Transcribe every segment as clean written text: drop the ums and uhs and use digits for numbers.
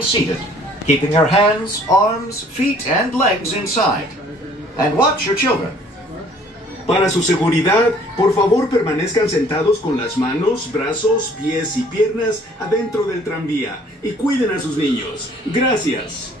Seated, keeping your hands, arms, feet, and legs inside. And watch your children. Para su seguridad, por favor permanezcan sentados con las manos, brazos, pies y piernas adentro del tranvía y cuiden a sus niños. Gracias.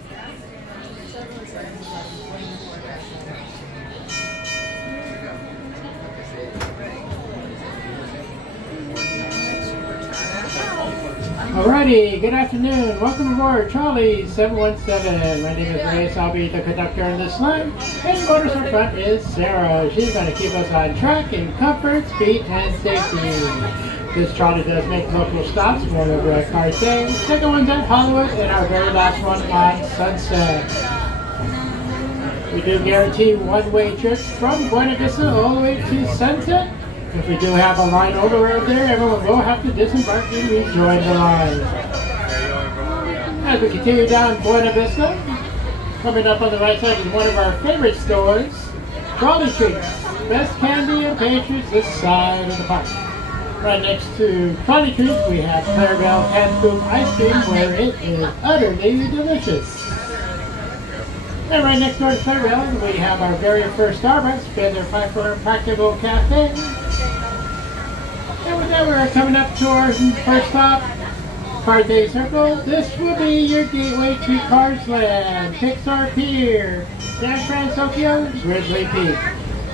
Alrighty, good afternoon. Welcome aboard Trolley 717. My name is Reyes. I'll be the conductor on this line. And the motorist up front is Sarah. She's going to keep us on track in comfort, speed, and safety. This trolley does make local stops. One at Red Car Trolley, second one's at Hollywood, and our very last one on Sunset. We do guarantee one-way trips from Buena Vista all the way to Sunset. If we do have a line over right there, everyone will have to disembark and rejoin the line. As we continue down Buena Vista, coming up on the right side is one of our favorite stores, Trolley Treats. Best candy and pastries this side of the park. Right next to Trolley Treats, we have Clarabelle Hand Scoop Ice Cream, where it is utterly delicious. And right next door to Clarabelle, we have our very first Starbucks, Feather Piper Practical Cafe. And with that, we're coming up to our first stop, Carthay Circle. This will be your gateway to Cars Land, Pixar Pier, San Francisco, Grizzly Peak.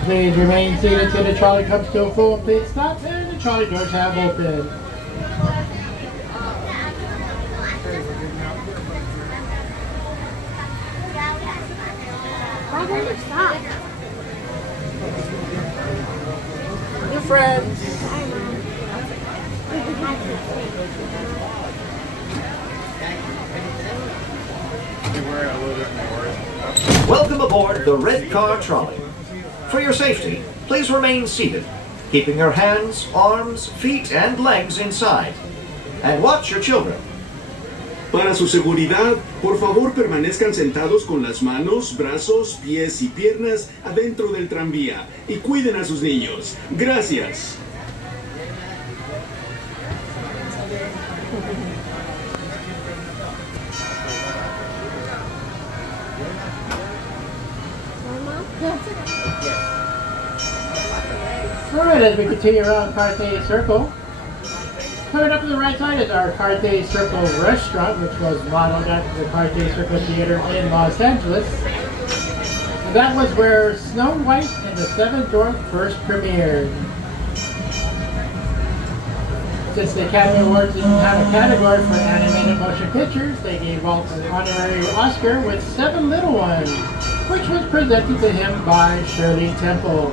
Please remain seated till the trolley comes to a full complete stop and the trolley doors have opened. Why did it stop? Your friends. Welcome aboard the Red Car Trolley. For your safety, please remain seated, keeping your hands, arms, feet, and legs inside. And watch your children. Para su seguridad, por favor permanezcan sentados con las manos, brazos, pies y piernas adentro del tranvía y cuiden a sus niños. Gracias. Alright, as we continue around Carthay Circle, coming up to the right side is our Carthay Circle restaurant, which was modeled after the Carthay Circle Theater in Los Angeles. And that was where Snow White and the Seven Dwarfs first premiered. Since the Academy Awards didn't have a category for animated motion pictures, they gave Walt an honorary Oscar with Seven Little Ones, which was presented to him by Shirley Temple.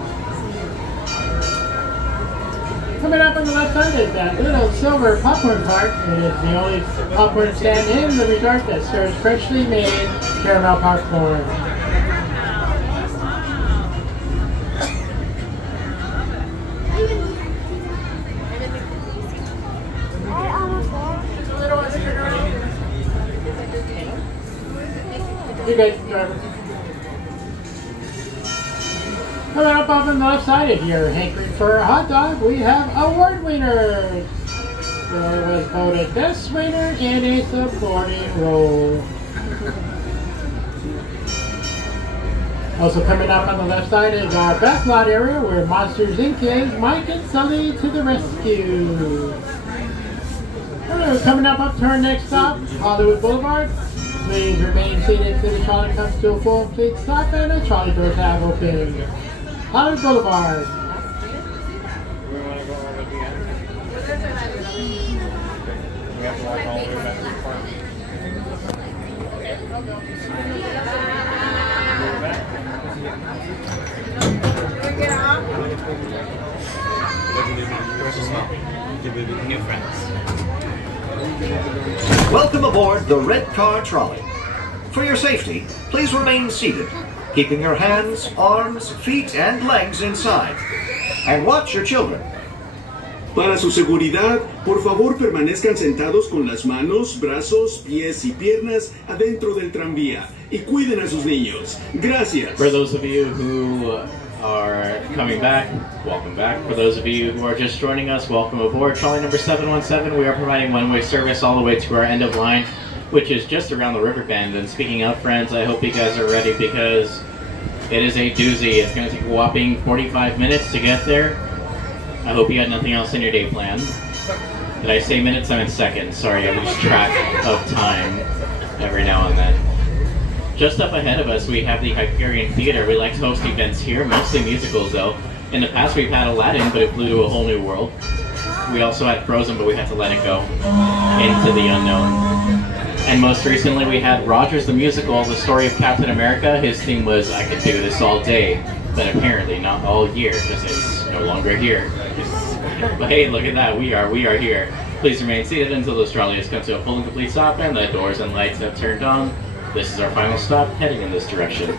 Coming up on the left side is that little silver popcorn cart. It is the only popcorn stand in the resort that serves freshly made caramel popcorn. You guys, driver. Coming up off on the left side, if you're hankering for a hot dog, we have award winners. There was voted best winner in a supporting role. Also coming up on the left side is our backlot area where Monsters Inc. is Mike and Sully to the rescue. Alright, coming up to our next stop, Hollywood Boulevard. Please remain seated till the trolley comes to a full complete stop and the trolley doors have opened. Hollywood Boulevard. New friends. Welcome aboard the Red Car Trolley. For your safety, please remain seated, keeping your hands, arms, feet, and legs inside. And watch your children. Para su seguridad, por favor permanezcan sentados con las manos, brazos, pies y piernas adentro del tranvía y cuiden a sus niños. Gracias. For those of you who are coming back, welcome back. For those of you who are just joining us, welcome aboard. Trolley number 717, we are providing one-way service all the way to our end of line which is just around the river bend. And speaking of, friends, I hope you guys are ready because it is a doozy. It's going to take a whopping 45 minutes to get there. I hope you got nothing else in your day planned. Did I say minutes? I meant seconds. Sorry, I lose track of time every now and then. Just up ahead of us, we have the Hyperion Theater. We like to host events here, mostly musicals though. In the past, we've had Aladdin, but it flew to a whole new world. We also had Frozen, but we had to let it go into the unknown. And most recently, we had Rogers the Musical, the story of Captain America. His theme was, I could do this all day, but apparently not all year, because it's no longer here. But hey, look at that, we are here. Please remain seated until this trolley has come to a full and complete stop and the doors and lights have turned on. This is our final stop, heading in this direction.